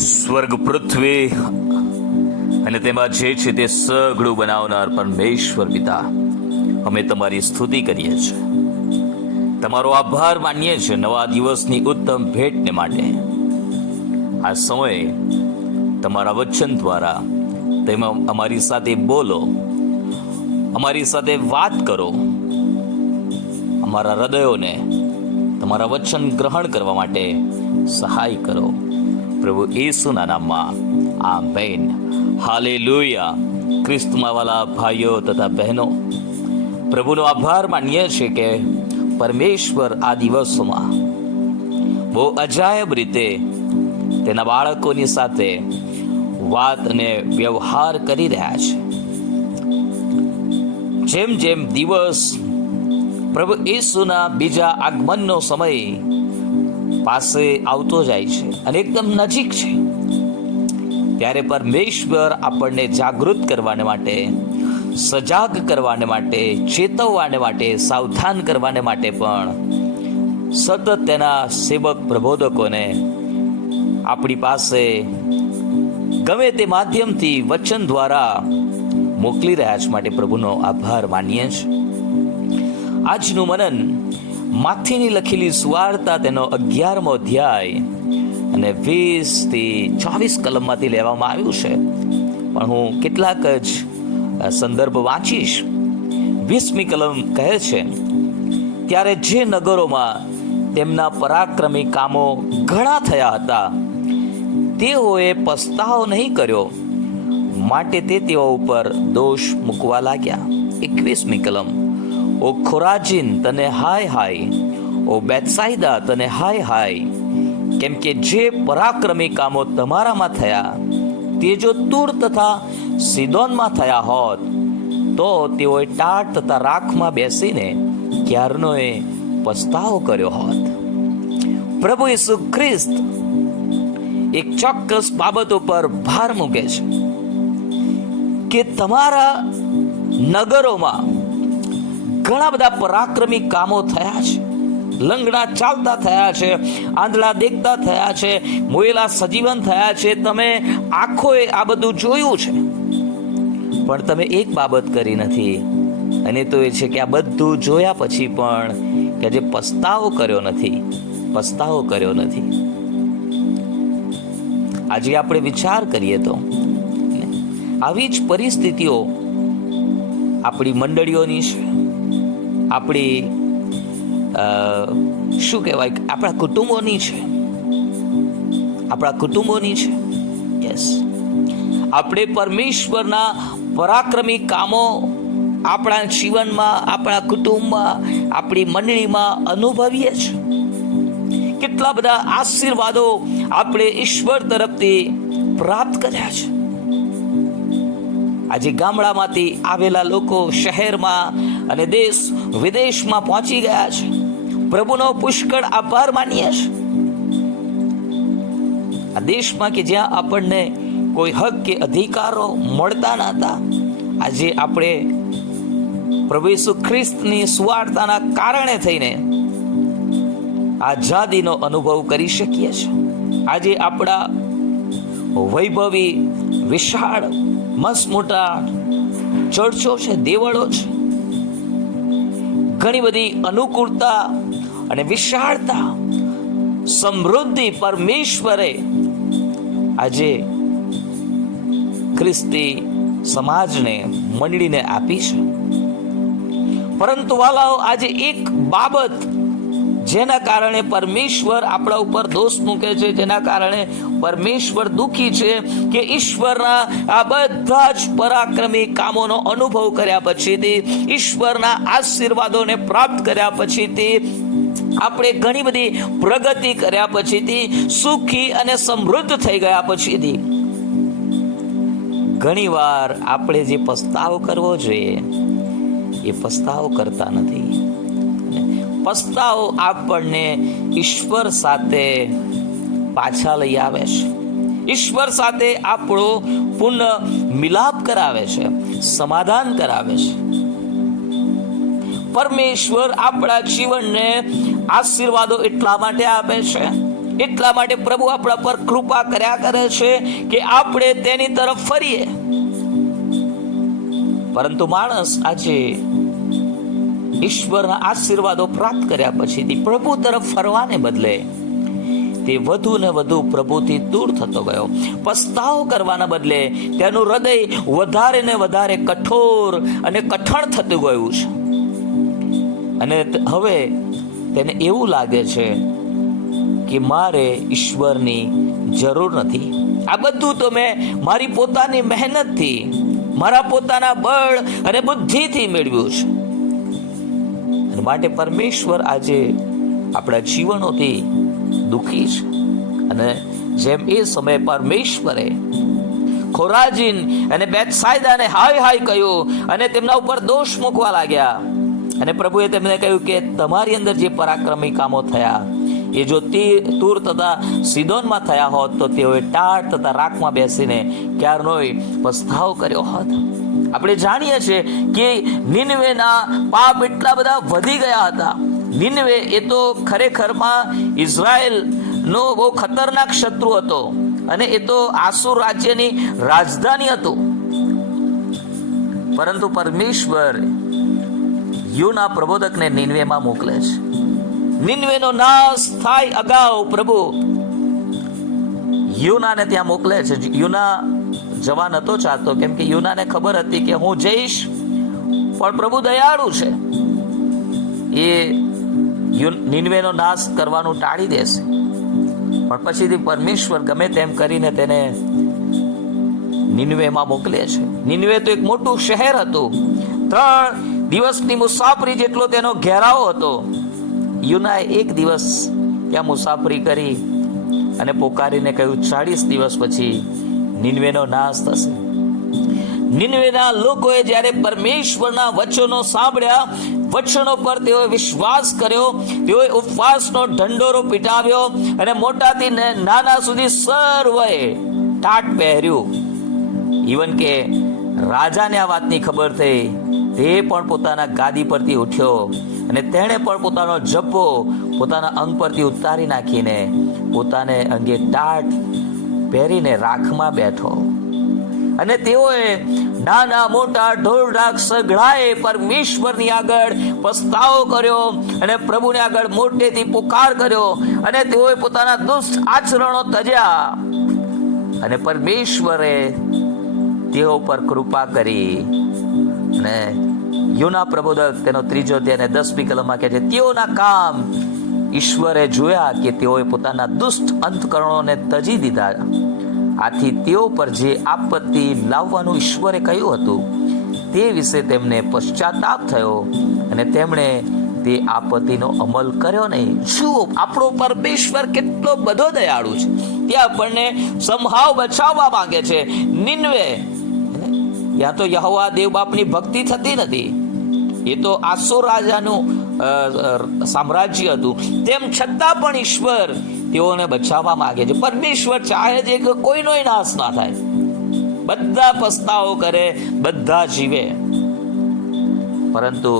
સ્વર્ગ પૃથ્વી અને તેમાં જે છે તે સઘળું બનાવનાર પરમેશ્વર પિતા. અમે તમારી સ્તુતિ કરીએ છીએ. તમારો આભાર માનીએ છીએ નવા દિવસની ઉત્તમ ભેટને માટે. આ સમયે તમારા વચન દ્વારા તેમાં અમારી સાથે બોલો, અમારી સાથે વાત કરો, અમારા હૃદયોને તમારા વચન ગ્રહણ કરવા માટે સહાય કરો. પ્રભુ ઈસુના નામમાં. આ બેન હાલે લુયા ખ્રિસ્તમાં વાલા ભાઈઓ તથા બહેનો, પ્રભુનો આભાર માનીએ છીએ કે પરમેશ્વર આ દિવસોમાં બહુ અજાયબ રીતે તેના બાળકોની સાથે વાત અને વ્યવહાર કરી રહ્યા છે. જેમ જેમ દિવસ પ્રભુ ઈસુના બીજા આગમનનો સમય પાસે આવતો જાય છે અને એકદમ નજીક છે. ત્યારે પરમેશ્વર આપણને જાગૃત કરવાને માટે, સજાગ કરવાને માટે, ચેતવવાને માટે, સાવધાન કરવાને માટે પણ સતત તેના સેવક પ્રબોધકોને આપણી પાસે ગમે તે માધ્યમથી વચન દ્વારા મોકલી રહ્યા છે માટે પ્રભુનો આભાર માનીએ છીએ. આજનું મનન માથીની લખેલી સુવાર્તા તેનો અગિયારમો અધ્યાય અને વીસથી ચોવીસ કલમમાંથી લેવામાં આવ્યું છે. પણ હું કેટલાક જ સંદર્ભ વાંચીશ. વીસમી કલમ કહે છે, ત્યારે જે નગરોમાં તેમના પરાક્રમી કામો ઘણા થયા હતા, તેઓએ પસ્તાવો નહીં કર્યો. માટે તે તેઓ ઉપર દોષ મૂકવા લાગ્યા. એકવીસમી કલમ. ઓ ખોરાજીન તને હાય હાય, ઓ બેતસાઈદા તને હાય હાય. કેમ કે જે પરાક્રમી કામો તમારામાં થયા, તે જો તૂર તથા સિદોનમાં થયા હોત, તો તેઓએ ટાટ તથા રાખમાં બેસીને ક્યારનોએ પસ્તાવો કર્યો હોત. પ્રભુ ઈસુ ખ્રિસ્ત એક ચોક્કસ બાબત ઉપર ભાર મૂકે છે કે તમારા નગરોમાં ઘણા બધા પરાક્રમી કામો થયા છે. લંગડા ચાલતા થયા છે, આંધળા દેખતા થયા છે, મોયેલા સજીવન થયા છે. તમે આંખોએ આ બધું જોયું છે. પણ તમે એક બાબત કરી નથી. અને તો એ છે કે આ બધું જોયા પછી પણ કે જે પસ્તાવો કર્યો નથી. પસ્તાવો કર્યો નથી. આજે આપણે વિચાર કરીએ તો આવી જ પરિસ્થિતિઓ આપણી મંડળીઓની છે. આપણી શું કહેવાય, આપણા કુટુંબોની છે. આપણા કુટુંબોની છે. યસ આપણે પરમેશ્વરના પરાક્રમી કામો આપણા જીવનમાં, આપણા કુટુંબમાં, આપણી મંડળીમાં અનુભવીએ છીએ. કેટલા બધા આશીર્વાદો આપણે ઈશ્વર તરફથી પ્રાપ્ત કર્યા છે. આજે ગામડામાંથી આવેલા લોકો શહેરમાં અને દેશ વિદેશમાં પહોંચી ગયા છે. પ્રભુનો પુષ્કળ આભાર માનીએ છે. આ દેશમાં કે જ્યાં આપણને કોઈ હક કે અધિકારો મળતા નહોતા આજે આપણે પ્રભુ ઈસુ ખ્રિસ્તની સુવાર્તાના કારણે થઈને આઝાદીનો અનુભવ કરી શકીએ છીએ આજે આપણા વૈભવી, વિશાળ મસ્ત મોટા ચર્ચો છે, દેવળો છે. ઘણી બધી અનુકૂળતા અને વિશાળતા, સમૃદ્ધિ પરમેશ્વરે આજે ખ્રિસ્તી સમાજને મંડળીને આપી છે. પરંતુ વાલાઓ, આજે એક બાબત જેના કારણે પરમેશ્વર આપણા ઉપર દોષ મૂકે છે, જેના કારણે પરમેશ્વર દુખી છે કે ઈશ્વરના આ બધા જ પરાક્રમી કામોનો અનુભવ કર્યા પછીથી, ઈશ્વરના આશીર્વાદોને પ્રાપ્ત કર્યા પછીથી, આપણે ઘણી બધી પ્રગતિ કર્યા પછીથી, સુખી અને સમૃદ્ધ થઈ ગયા પછીથી. ઘણીવાર આપણે જે પસ્તાવો કરવો જોઈએ, એ પસ્તાવો કરતા નથી. પસ્તાવો આપણને ઈશ્વર સાથે પાછા લઈ આવે છે. ઈશ્વર સાથે આપણો પુનઃ મિલાપ કરાવે છે, સમાધાન કરાવે છે. પરમેશ્વર આપણા જીવનને આશીર્વાદો એટલા માટે આપે છે, એટલા માટે પ્રભુ આપણા પર કૃપા કર્યા કરે છે કે આપણે તેની તરફ ફરીએ. પરંતુ માણસ આજે ઈશ્વરના આશીર્વાદો પ્રાપ્ત કર્યા પછીથી પ્રભુ તરફ ફરવાને બદલે તે વધુ ને વધુ પ્રભુથી દૂર થતો ગયો. પસ્તાવો કરવાના બદલે તેનું હૃદય વધારે ને વધારે કઠોર અને કઠણ થતું ગયું છે. અને હવે તેને એવું લાગે છે કે મારે ઈશ્વરની જરૂર નથી. આ બધું તો મેં મારી પોતાની મહેનતથી, મારા પોતાના બળ અને બુદ્ધિથી મેળવ્યું છે. માટે પરમેશ્વર આજે આપણા જીવનોથી દુઃખી છે. અને જેમ એ સમયે પરમેશ્વરે ખોરાજીન અને બેતસાયદાને હાય હાય કહ્યું અને તેમના ઉપર દોષ મૂકવા લાગ્યા. અને પ્રભુએ તેમને કહ્યું કે તમારી અંદર જે પરાક્રમી કામો થયા એ જો તીર તૂર તથા સિદોનમાં થયા હોત તો તેઓએ ટાટ તથા રાખમાં બેસીને ક્યારનોય પસ્તાવ કર્યો હોત. આપણે જાણીએ છીએ કે નિનવેના પાપ એટલા બધા વધી ગયા હતા. નિનવે એ તો ખરેખરમાં ઇઝરાયલ નો બહુ ખતરનાક શત્રુ હતો અને એ તો આસુર રાજ્યની રાજધાની હતું. પરંતુ પરમેશ્વર યુના પ્રબોધકને નિનવેમાં મોકલે છે. નિનવેનો નાશ થાય અગાઉ, પ્રભુ. યુનાને ત્યાં મોકલે છે. યુના જવા નતો ચાહતો કેમ કે યુનાને ખબર હતી કે હું જઈશ, પણ પ્રભુ દયાળુ છે. એ નિનવેનો નાશ કરવાનું ટાળી દેશે. પણ પછીથી પરમેશ્વર ગમે તેમ કરીને તેને નિનવેમાં મોકલે છે. નિનવે તો એક મોટું શહેર હતું. ત્રણ દિવસની મુસાફરી જેટલો તેનો ઘેરાવો હતો. યુનાએ એક દિવસ ત્યાં મુસાફરી કરી અને પોકારીને કહ્યું, ચાળીસ દિવસ પછી નિનવેનો નાશ થશે. નિનવેના લોકોએ જ્યારે પરમેશ્વરના વચનો સાંભળ્યા, વચનો પર તેઓએ વિશ્વાસ કર્યો, તેઓએ ઉપવાસનો ઢંઢોરો પીટાવ્યો અને મોટાથી નાના સુધી સર્વએ ટાટ પહેર્યું. ઇવન કે રાજાને આ વાતની ખબર થઈ, તે પણ પોતાના ગાદી પરથી ઉઠ્યો અને તેણે પણ પોતાનો જપ્પો પોતાના અંગ પરથી ઉતારી નાખીને પોતાને અંગે ટાટ પહેરીને રાખમાં બેઠો. અને તેઓએ નાના મોટા ઢોર ઢાક સઘળાએ પરમેશ્વરની આગળ પસ્તાવો કર્યો અને પ્રભુને આગળ મોટેથી પુકાર કર્યો અને તેઓએ પોતાના દુષ્ટ આચરણો તજ્યા અને પરમેશ્વરે તેઓ પર કૃપા કરી અને યુના પ્રબોધક, તેનો ત્રીજો અધ્યાય અને દસમી કલમમાં કહે છે, તેઓના કામ ઈશ્વરે જોયા કે તેઓએ પોતાના દુષ્ટ અંતકરણોને તજી દીધા. આથી તેઓ પર જે આપત્તિ લાવવાનું ઈશ્વરે કહ્યું હતું, તે વિશે તેમને પશ્ચાતાપ થયો અને તેમણે તે આપત્તિનો અમલ કર્યો નહીં. જુઓ આપણો પરમેશ્વર કેટલો બધો દયાળુ છે? તે આપણને સંભાવ બચાવવા માંગે છે. નિન્વે. ત્યાં તો યહોવા દેવ બાપની ભક્તિ થતી નથી. એ તો આસો રાજાનું સામ્રાજ્ય હતું. તેમ છતાં પણ ઈશ્વર તેઓને બચાવવા માંગે છે. પરમેશ્વર ચાહે છે કે કોઈનો નાશ ના થાય. બધા પસ્તાવો કરે, બધા જીવે. પરંતુ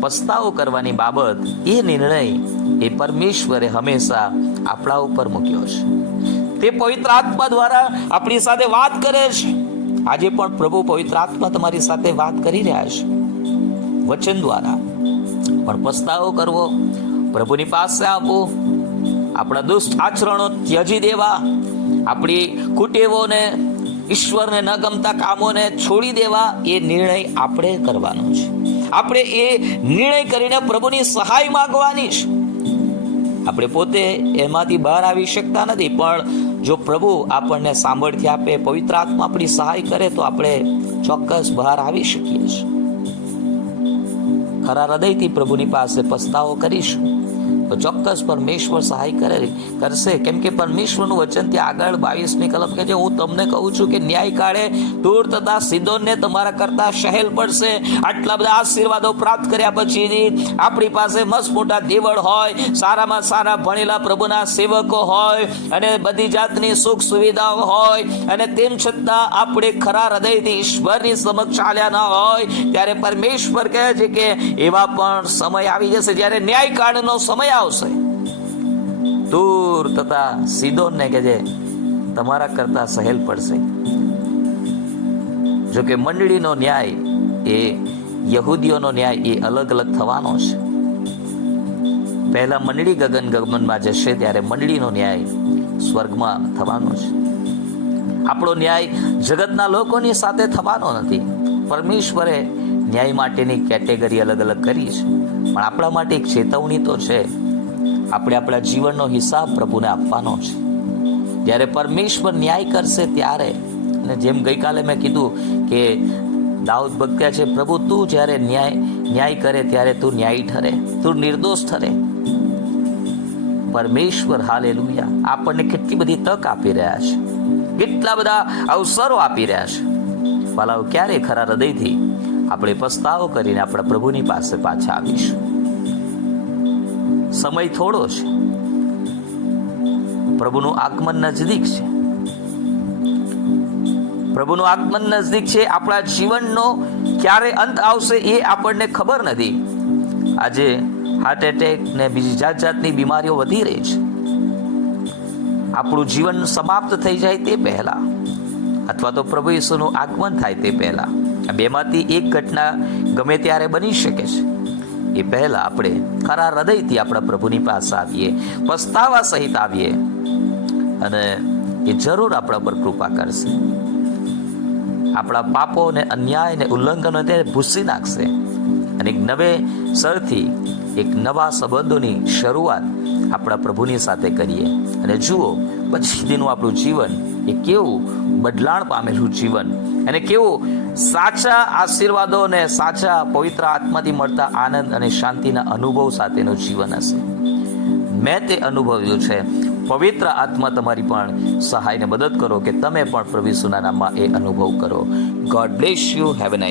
પસ્તાવો કરવાની બાબત એ નિર્ણય એ પરમેશ્વરે હંમેશા આપણા ઉપર મૂક્યો છે. તે પવિત્ર આત્મા દ્વારા આપણી સાથે વાત કરે છે. આજે પણ પ્રભુ પવિત્ર આત્મા તમારી સાથે વાત કરી રહ્યા છે. વચન દ્વારા. પણ પસ્તાવો કરવો, પ્રભુની પાસે આપવો, આપણા દુષ્ટ આચરણો ત્યજી દેવા, આપણી કુટેવોને, ઈશ્વરને ન ગમતા કામોને છોડી દેવા, એ નિર્ણય આપણે કરવાનો છે. આપણે એ નિર્ણય કરીને પ્રભુની સહાય માંગવાની છે. આપણે પોતે એમાંથી બહાર આવી શકતા નથી, પણ જો પ્રભુ આપણને સાંભળથી આપે, પવિત્ર આત્મા આપણી સહાય કરે, તો આપણે ચોક્કસ બહાર આવી શકીએ છીએ. ખરા હૃદયથી પ્રભુની પાસે પસ્તાવો કરીશું. તો ચોક્કસ પરમેશ્વર સહાય કરે કરશે. કેમ કે પરમેશ્વરનું વચન ત્યાં આગળ બાવીસમી કલમ કે છે, હું તમને કહું છું કે ન્યાય કાળે દૂર તથા સિદ્ધોને તમારા કરતા સહેલ પડશે. આટલા બધા આશીર્વાદો પ્રાપ્ત કર્યા પછી આપણી પાસે મસ્ત મોટા દેવળ હોય, સારામાં સારા ભણેલા પ્રભુના સેવકો હોય, અને બધી જાતની સુખ સુવિધાઓ હોય, અને તેમ છતાં આપણે ખરા હૃદયથી ઈશ્વરની સમક્ષ ચાલ્યા ન હોય, ત્યારે પરમેશ્વર કહે છે કે એવા પણ સમય આવી જશે જ્યારે ન્યાય કાળનો સમય આવશે. દૂર તથા સિદોનને કે જે તમારા કરતા સહેલ પડશે. જો કે મંડળીનો ન્યાય એ યહૂદીઓનો ન્યાય એ અલગ અલગ થવાનો છે પહેલા મંડળી ગગન ગગમનમાં જશે ત્યારે મંડળીનો ન્યાય સ્વર્ગમાં થવાનો છે આપણો ન્યાય જગતના લોકોની સાથે થવાનો નથી. પરમેશ્વરે ન્યાય માટેની કેટેગરી અલગ અલગ કરી છે. પણ આપણા માટે એક ચેતવણી તો છે. આપણે આપણા જીવનનો હિસાબ પ્રભુને આપવાનો છે. જ્યારે પરમેશ્વર ન્યાય કરશે ત્યારે, અને જેમ ગઈકાલે મેં કીધું કે દાઉદ ભક્ત્યા છે, પ્રભુ, તું જ્યારે ન્યાય ન્યાય કરે ત્યારે તું ન્યાયી ઠરે, તું નિર્દોષ ઠરે. પરમેશ્વર, હાલેલુયા, આપણને કેટલી બધી તક આપી રહ્યા છે. કેટલા બધા અવસરો આપી રહ્યા છે. વાલાઓ, ક્યારે ખરા હૃદયથી આપણે પસ્તાવો કરીને આપણા પ્રભુની પાસે પાછા આવીશું? સમય થોડો છે. પ્રભુનું આગમન નજદીક છે. પ્રભુનું આગમન નજદીક છે, આપણા જીવનનો ક્યારે અંત આવશે એ આપણને ખબર નથી. આજે હાર્ટ એટેક ને બીજી જાત જાતની બીમારીઓ વધી રહી છે. આપણું જીવન સમાપ્ત થઈ જાય તે પહેલા. અથવા તો પ્રભુ ઈસુનું આગમન થાય તે પહેલા. આ બેમાંથી એક ઘટના ગમે ત્યારે બની શકે છે. એ પહેલા આપણે ખરા હૃદયથી આપણા પ્રભુની પાસે આવીએ, પસ્તાવા સહિત આવીએ અને એ જરૂર આપણા પર કૃપા કરશે. આપણા પાપો ને અન્યાય ને ઉલ્લંઘનો તેને ભૂસી નાખશે. અને એક નવે સરથી એક નવા સંબંધોની શરૂઆત આપણા પ્રભુની સાથે કરીએ. અને જુઓ પછીનું આપણું જીવન એ કેવું બદલાણ પામેલું જીવન. અને કેવું સાચા આશીર્વાદો અને સાચા પવિત્ર આત્માથી મળતા આનંદ અને શાંતિના અનુભવ સાથેનું જીવન હશે. મેં તે અનુભવ્યું છે. પવિત્ર આત્મા તમારી પણ સહાયને મદદ કરો કે તમે પણ પ્રભુ સુના નામમાં એ અનુભવ કરો. God bless you have nice